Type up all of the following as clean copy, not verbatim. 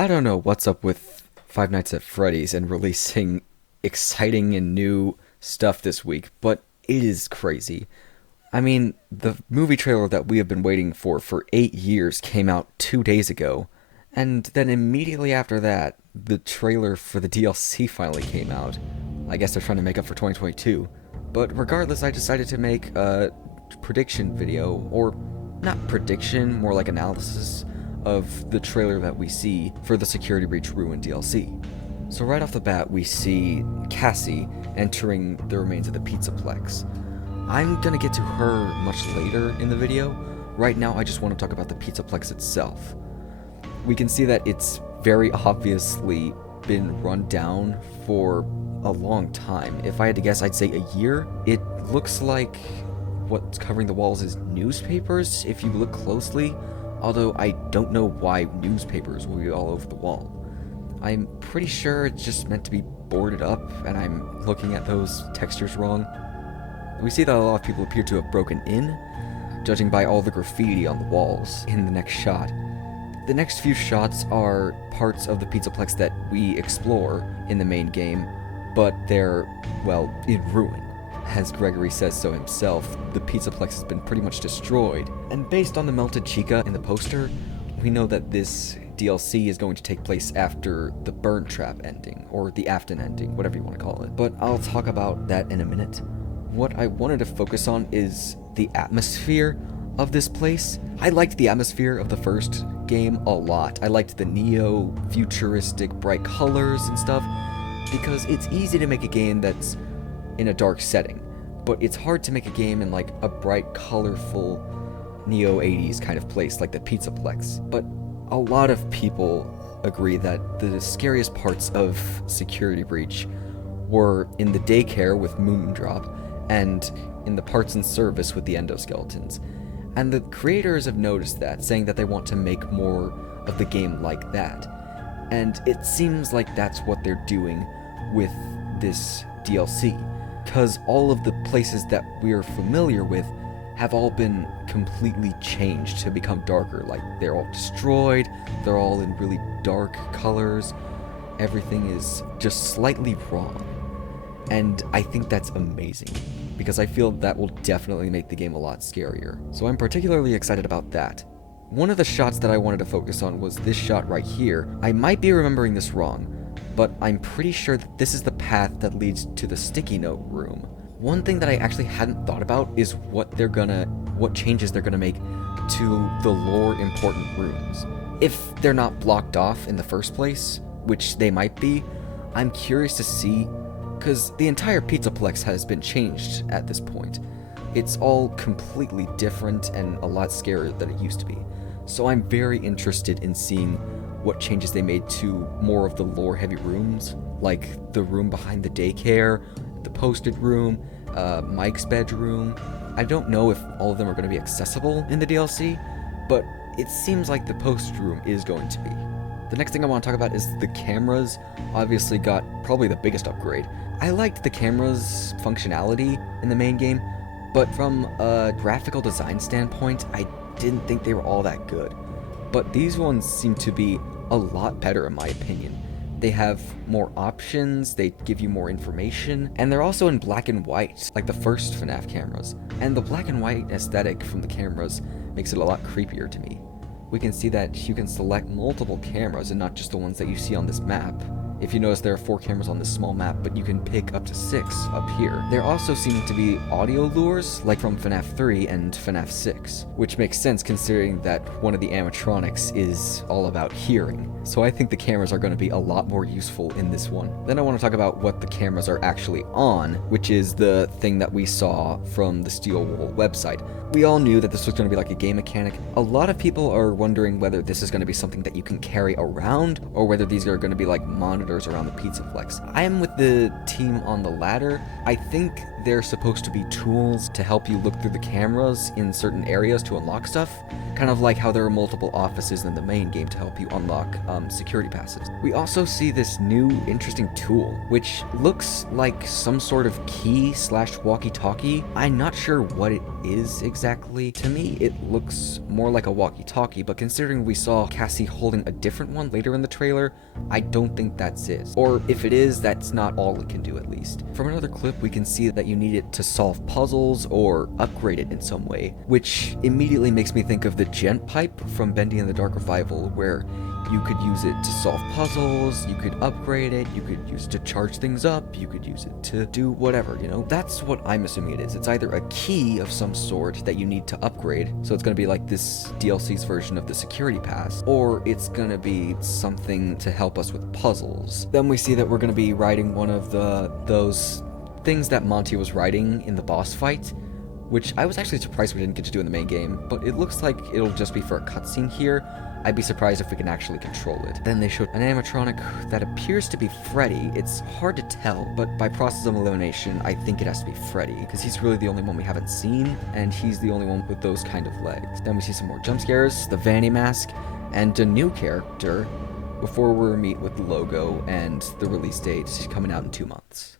I don't know what's up with Five Nights at Freddy's and releasing exciting and new stuff this week, but it is crazy. I mean, the movie trailer that we have been waiting for 8 years came out 2 days ago, and then immediately after that, the trailer for the DLC finally came out. I guess they're trying to make up for 2022. But regardless, I decided to make a prediction video, or not prediction, more like analysis of the trailer that we see for the Security Breach Ruin DLC. So right off the bat, we see Cassie entering the remains of the Pizzaplex. I'm gonna get to her much later in the video. Right now, I just want to talk about the Pizzaplex itself. We can see that it's very obviously been run down for a long time. If I had to guess, I'd say a year. It looks like what's covering the walls is newspapers, if you look closely, although I don't know why newspapers will be all over the wall. I'm pretty sure it's just meant to be boarded up, and I'm looking at those textures wrong. We see that a lot of people appear to have broken in, judging by all the graffiti on the walls in the next shot. The next few shots are parts of the Pizzaplex that we explore in the main game, but they're, well, in ruin. As Gregory says so himself, the Pizzaplex has been pretty much destroyed, and based on the melted chica in the poster, we know that this DLC is going to take place after the Burn Trap ending, or the Afton ending, whatever you want to call it. But I'll talk about that in a minute. What I wanted to focus on is the atmosphere of this place. I liked the atmosphere of the first game a lot. I liked the neo-futuristic bright colors and stuff, because it's easy to make a game that's in a dark setting, but it's hard to make a game in like a bright, colorful, neo-80s kind of place like the Pizzaplex. But a lot of people agree that the scariest parts of Security Breach were in the daycare with Moondrop, and in the parts and service with the endoskeletons. And the creators have noticed that, saying that they want to make more of the game like that. And it seems like that's what they're doing with this DLC, because all of the places that we're familiar with have all been completely changed to become darker. Like, they're all destroyed, they're all in really dark colors, everything is just slightly wrong. And I think that's amazing, because I feel that will definitely make the game a lot scarier. So I'm particularly excited about that. One of the shots that I wanted to focus on was this shot right here. I might be remembering this wrong, but I'm pretty sure that this is the path that leads to the sticky note room. One thing that I actually hadn't thought about is what changes they're gonna make to the lore important rooms. If they're not blocked off in the first place, which they might be, I'm curious to see, because the entire Pizzaplex has been changed at this point. It's all completely different and a lot scarier than it used to be. So I'm very interested in seeing what changes they made to more of the lore-heavy rooms, like the room behind the daycare, the posted room, Mike's bedroom. I don't know if all of them are going to be accessible in the DLC, but it seems like the post room is going to be. The next thing I want to talk about is the cameras. Obviously got probably the biggest upgrade. I liked the camera's functionality in the main game, but from a graphical design standpoint, I didn't think they were all that good. But these ones seem to be a lot better in my opinion. They have more options, they give you more information, and they're also in black and white, like the first FNAF cameras. And the black and white aesthetic from the cameras makes it a lot creepier to me. We can see that you can select multiple cameras and not just the ones that you see on this map. If you notice, there are 4 cameras on this small map, but you can pick up to 6 up here. There also seem to be audio lures, like from FNAF 3 and FNAF 6, which makes sense considering that one of the animatronics is all about hearing. So I think the cameras are going to be a lot more useful in this one. Then I want to talk about what the cameras are actually on, which is the thing that we saw from the Steel Wool website. We all knew that this was going to be like a game mechanic. A lot of people are wondering whether this is going to be something that you can carry around, or whether these are going to be like monitors around the Pizzaplex. I am with the team on the latter. I think they're supposed to be tools to help you look through the cameras in certain areas to unlock stuff, kind of like how there are multiple offices in the main game to help you unlock security passes. We also see this new interesting tool, which looks like some sort of key / walkie-talkie. I'm not sure what it is exactly. To me, it looks more like a walkie-talkie, but considering we saw Cassie holding a different one later in the trailer, I don't think that's it. Or if it is, that's not all it can do, at least. From another clip, we can see that you need it to solve puzzles or upgrade it in some way, which immediately makes me think of the gent pipe from Bendy and the Dark Revival, where you could use it to solve puzzles, you could upgrade it, you could use it to charge things up, you could use it to do whatever, you know? That's what I'm assuming it is. It's either a key of some sort that you need to upgrade, so it's gonna be like this DLC's version of the security pass, or it's gonna be something to help us with puzzles. Then we see that we're gonna be riding one of those things that Monty was riding in the boss fight, which I was actually surprised we didn't get to do in the main game, but it looks like it'll just be for a cutscene here. I'd be surprised if we can actually control it. Then they showed an animatronic that appears to be Freddy. It's hard to tell, but by process of elimination, I think it has to be Freddy, because he's really the only one we haven't seen, and he's the only one with those kind of legs. Then we see some more jump scares, the Vanny mask, and a new character, before we meet with the logo and the release date coming out in 2 months.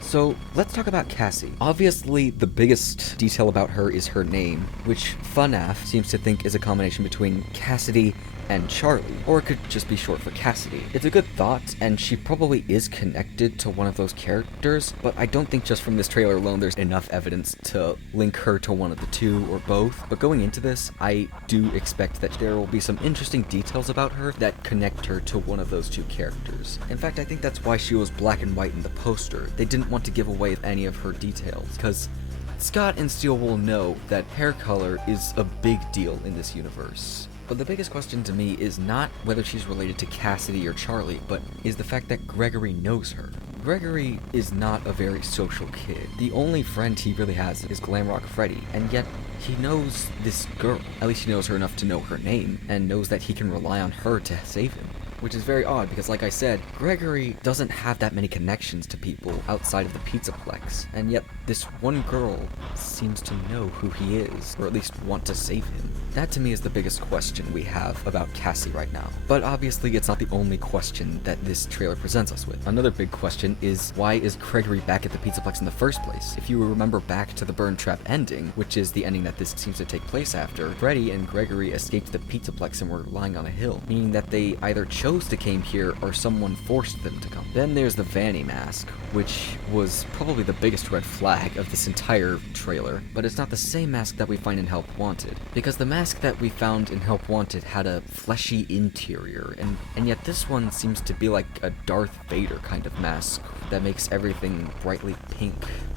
So, let's talk about Cassie. Obviously, the biggest detail about her is her name, which FNAF seems to think is a combination between Cassidy and Charlie, or it could just be short for Cassidy. It's a good thought, and she probably is connected to one of those characters, but I don't think just from this trailer alone there's enough evidence to link her to one of the two or both. But going into this, I do expect that there will be some interesting details about her that connect her to one of those two characters. In fact, I think that's why she was black and white in the poster. They didn't want to give away any of her details, because Scott and Steele will know that hair color is a big deal in this universe. But the biggest question to me is not whether she's related to Cassidy or Charlie, but is the fact that Gregory knows her. Gregory is not a very social kid. The only friend he really has is Glamrock Freddy, and yet he knows this girl. At least he knows her enough to know her name, and knows that he can rely on her to save him. Which is very odd, because like I said, Gregory doesn't have that many connections to people outside of the Pizzaplex, and yet this one girl seems to know who he is, or at least want to save him. That to me is the biggest question we have about Cassie right now. But obviously it's not the only question that this trailer presents us with. Another big question is, why is Gregory back at the Pizzaplex in the first place? If you remember back to the Burn Trap ending, which is the ending that this seems to take place after, Freddy and Gregory escaped the Pizzaplex and were lying on a hill, meaning that they either chose to came here or someone forced them to come. Then there's the Vanny mask, which was probably the biggest red flag of this entire trailer, but it's not the same mask that we find in Help Wanted, because the mask that we found in Help Wanted had a fleshy interior, and yet this one seems to be like a Darth Vader kind of mask that makes everything brightly pink.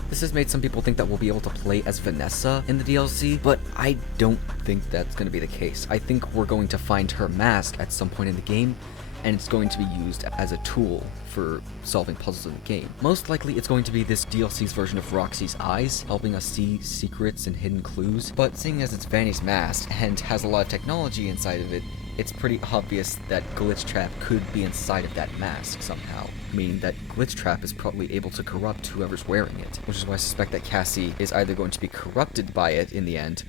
This has made some people think that we'll be able to play as Vanessa in the DLC, but I don't think that's going to be the case. I think we're going to find her mask at some point in the game, and it's going to be used as a tool for solving puzzles in the game. Most likely it's going to be this DLC's version of Roxy's eyes, helping us see secrets and hidden clues, but seeing as it's Vanny's mask and has a lot of technology inside of it, it's pretty obvious that Glitchtrap could be inside of that mask somehow, meaning that Glitchtrap is probably able to corrupt whoever's wearing it, which is why I suspect that Cassie is either going to be corrupted by it in the end,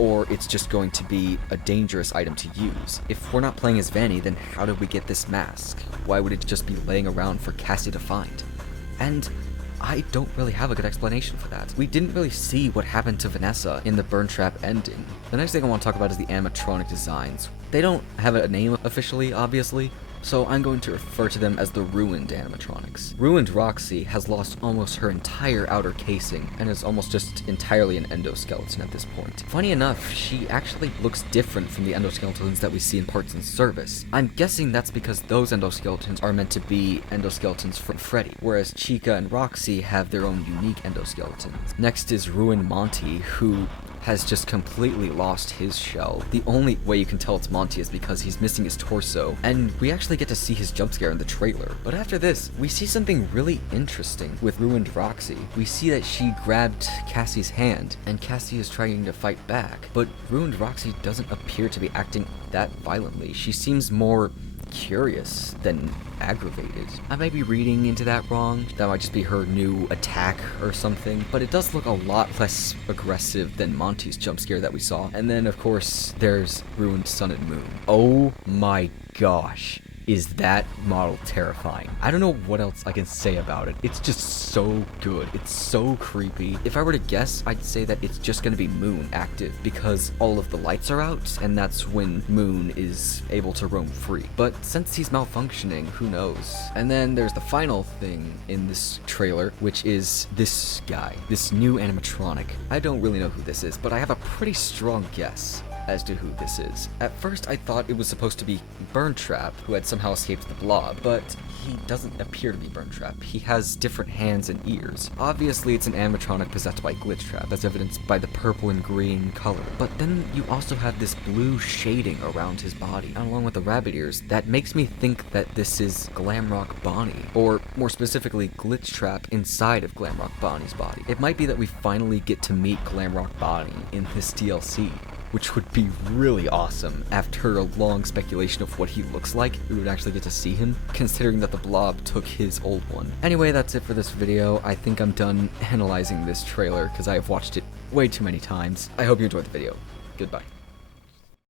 or it's just going to be a dangerous item to use. If we're not playing as Vanny, then how did we get this mask? Why would it just be laying around for Cassie to find? And I don't really have a good explanation for that. We didn't really see what happened to Vanessa in the Burn Trap ending. The next thing I want to talk about is the animatronic designs. They don't have a name officially, obviously, so I'm going to refer to them as the Ruined animatronics. Ruined Roxy has lost almost her entire outer casing and is almost just entirely an endoskeleton at this point. Funny enough, she actually looks different from the endoskeletons that we see in Parts in Service. I'm guessing that's because those endoskeletons are meant to be endoskeletons from Freddy, whereas Chica and Roxy have their own unique endoskeletons. Next is Ruined Monty, who has just completely lost his shell. The only way you can tell it's Monty is because he's missing his torso, and we actually get to see his jump scare in the trailer. But after this, we see something really interesting with Ruined Roxy. We see that she grabbed Cassie's hand, and Cassie is trying to fight back, but Ruined Roxy doesn't appear to be acting that violently. She seems more curious than aggravated. I might be reading into that wrong. That might just be her new attack or something, but it does look a lot less aggressive than Monty's jump scare that we saw. And then, of course, there's Ruined Sun and Moon. Oh my gosh. Is that model terrifying. I don't know what else I can say about it. It's just so good. It's so creepy. If I were to guess, I'd say that it's just gonna be Moon active because all of the lights are out and that's when Moon is able to roam free. But since he's malfunctioning, who knows? And then there's the final thing in this trailer, which is this guy, this new animatronic. I don't really know who this is, but I have a pretty strong guess as to who this is. At first I thought it was supposed to be Burntrap, who had somehow escaped the blob, but he doesn't appear to be Burntrap. He has different hands and ears. Obviously it's an animatronic possessed by Glitchtrap, as evidenced by the purple and green color. But then you also have this blue shading around his body, along with the rabbit ears, that makes me think that this is Glamrock Bonnie, or more specifically Glitchtrap inside of Glamrock Bonnie's body. It might be that we finally get to meet Glamrock Bonnie in this DLC, which would be really awesome. After a long speculation of what he looks like, we would actually get to see him, considering that the blob took his old one. Anyway, that's it for this video. I think I'm done analyzing this trailer because I have watched it way too many times. I hope you enjoyed the video. Goodbye.